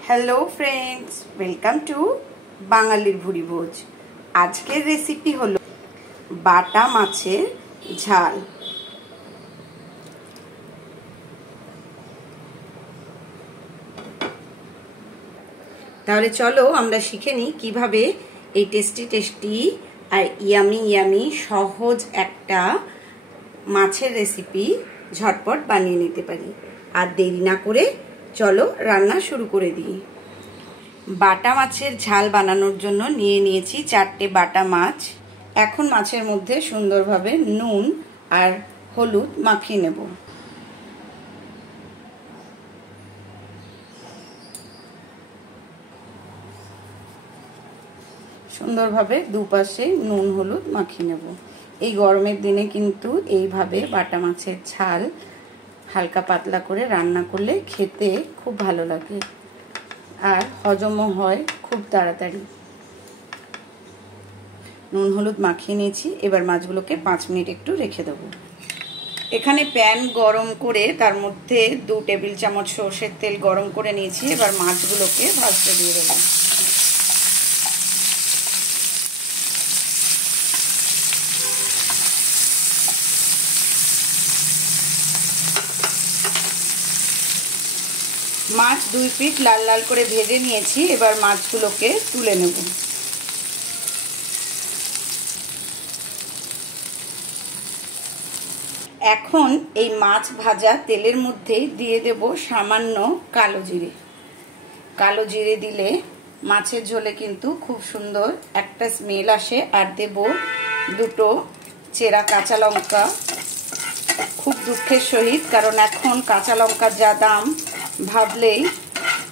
Hello friends welcome to बांगालिर भुरी भोज। आजकेर recipe hello बाटा माछेर झाल। ताहले चलो आमरा शिखे निই किभाबे এই টেস্টি টেস্টি আর ইয়ামি ইয়ামি সহজ একটা মাছের রেসিপি ঝটপট বানিয়ে নিতে পারি। আর দেরি না করে চলো রান্না শুরু করে দিই। বাটা মাছের ঝাল বানানোর জন্য নিয়ে নিয়েছি 4টে বাটা মাছ। এখন মাছের মধ্যে সুন্দরভাবে নুন আর হলুদ মাখিয়ে নেব। সুন্দরভাবে দুপাশে নুন হলুদ মাখিয়ে নেব। এই গরমের দিনে কিন্তু এইভাবে বাটা মাছের ঝাল হালকা পাতলা করে রান্না করলে খেতে খুব ভালো লাগে আর হজমও হয় খুব তাড়াতাড়ি। নুন হলুদ মাখিয়ে নিয়েছি, এবার মাছগুলোকে 5 মিনিট একটু রেখে দেবো। এখানে প্যান গরম করে তার মধ্যে 2 টেবিল চামচ সরষের তেল গরম করে নিয়েছি। এবার মাছগুলোকে ভাজতে দিয়ে দেবো। মাছ 2 পিঠ লাল লাল করে ভেজে নিয়েছি। এবার মাছগুলোকে তুলে নেব। এখন এই মাছ ভাজা তেলের মধ্যে দিয়ে দেব সামান্য কালো জিরে। কালো জিরে দিলে মাছের ঝোলে কিন্তু খুব সুন্দর একটা স্মেল আসে। আর দেব 2টো চেরা কাঁচা লঙ্কা, খুব দুঃখের সহিত, কারণ এখন কাঁচা লঙ্কার যা দাম ভাবলেই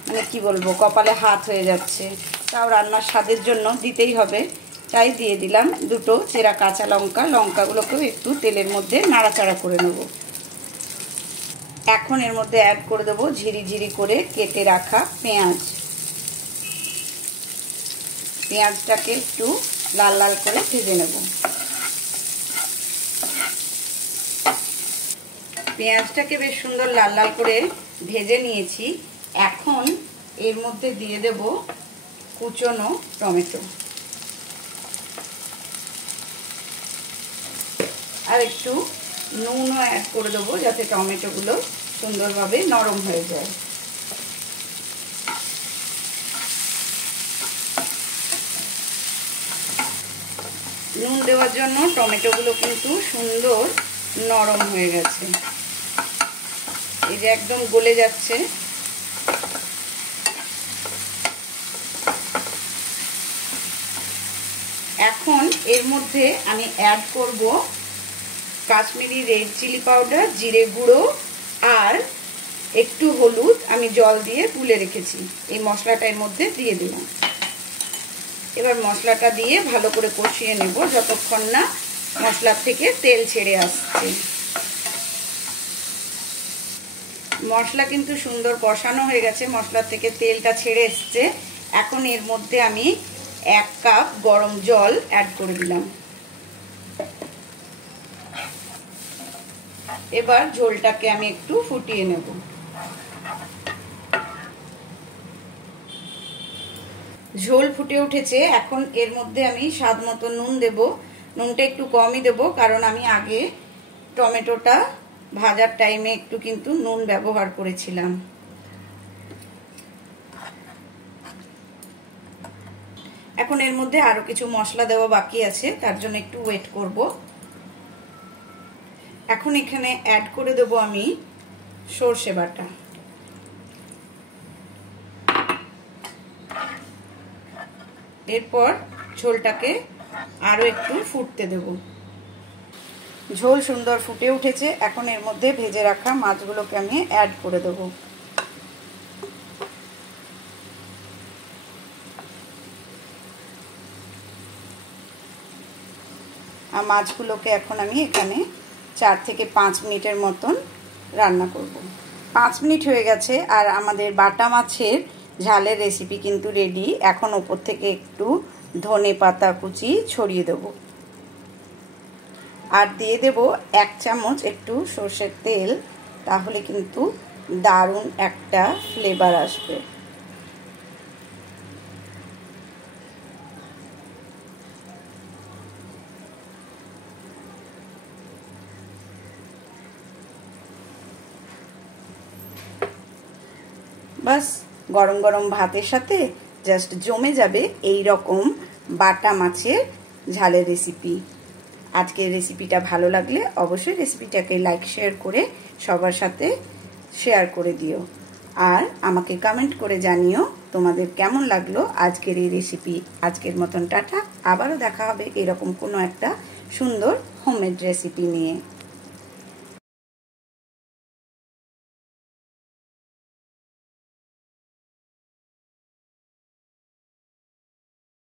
মানে কি বলবো, কপালে হাত হয়ে যাচ্ছে। তাও রান্নার স্বাদের জন্য দিতেই হবে, তাই দিয়ে দিলাম 2টো চেরা কাঁচা লঙ্কা। লঙ্কাগুলোকেও একটু তেলের মধ্যে নাড়াচাড়া করে নেব। এখন এর মধ্যে অ্যাড করে দেবো ঝিরিঝিরি করে কেটে রাখা পেঁয়াজ। পেঁয়াজটাকে একটু লাল লাল করে ভেজে নেব। পেঁয়াজটাকে বেশ সুন্দর লাল লাল করে ভেজে নিয়েছি। এখন এর মধ্যে দিয়ে দেব কুচনো টমেটো আর একটু নুনও অ্যাড করে দেবো যাতে টমেটোগুলো সুন্দরভাবে নরম হয়ে যায়। নুন দেওয়ার জন্য টমেটোগুলো কিন্তু সুন্দর নরম হয়ে গেছে। এই যে একদম গলে যাচ্ছে। এখন এর মধ্যে আমি অ্যাড করব কাশ্মীরি রেড চিলি পাউডার, জিরে গুঁড়ো আর একটু হলুদ। আমি জল দিয়ে গুলে রেখেছি। এই মশলাটা এর মধ্যে দিয়ে দিলাম। এবার মশলাটা দিয়ে ভালো করে কষিয়ে নেব যতক্ষণ না মশলার থেকে তেল ছেড়ে আসছে। মশলা কিন্তু সুন্দর কষানো হয়ে গেছে, মশলার থেকে তেলটা ছেড়ে এসছে। এখন এর মধ্যে আমি 1 কাপ গরম জল অ্যাড করে দিলাম। এবার ঝোলটাকে আমি একটু ফুটিয়ে নেব। ঝোল ফুটে উঠেছে। এখন এর মধ্যে আমি স্বাদ মতো নুন দেব। নুনটা একটু কমই দেব, কারণ আমি আগে টমেটোটা ভাজার টাইমে একটু কিন্তু নুন ব্যবহার করেছিলাম। এখন এর মধ্যে আরো কিছু মশলা দেওয়া বাকি আছে, তার জন্য একটু ওয়েট করব। এখন এখানে অ্যাড করে দেব আমি সরষে বাটা। এরপর ঝোলটাকে আরো একটু ফুটতে দেব। ঝোল সুন্দর ফুটে উঠেছে। এখন এর মধ্যে ভেজে রাখা মাছগুলোকে আমি অ্যাড করে দেব। আর মাছগুলোকে এখন আমি এখানে 4 থেকে 5 মিনিটের মতন রান্না করব। 5 মিনিট হয়ে গেছে আর আমাদের বাটা মাছের ঝালের রেসিপি কিন্তু রেডি। এখন ওপর থেকে একটু ধনে পাতা কুচি ছড়িয়ে দেব আর দিয়ে দেব 1 চামচ একটু সরষের তেল। তাহলে কিন্তু দারুণ একটা ফ্লেভার আসবে। বাস গরম গরম ভাতের সাথে জাস্ট জমে যাবে এই রকম বাটা মাছের ঝালের রেসিপি। আজকের রেসিপিটা ভালো লাগলে অবশ্যই রেসিপিটাকে লাইক শেয়ার করে সবার সাথে শেয়ার করে দিও, আর আমাকে কমেন্ট করে জানিও তোমাদের কেমন লাগলো আজকের এই রেসিপি। আজকের মতন টাটা, আবারও দেখা হবে এরকম কোনো একটা সুন্দর হোমমেড রেসিপি নিয়ে।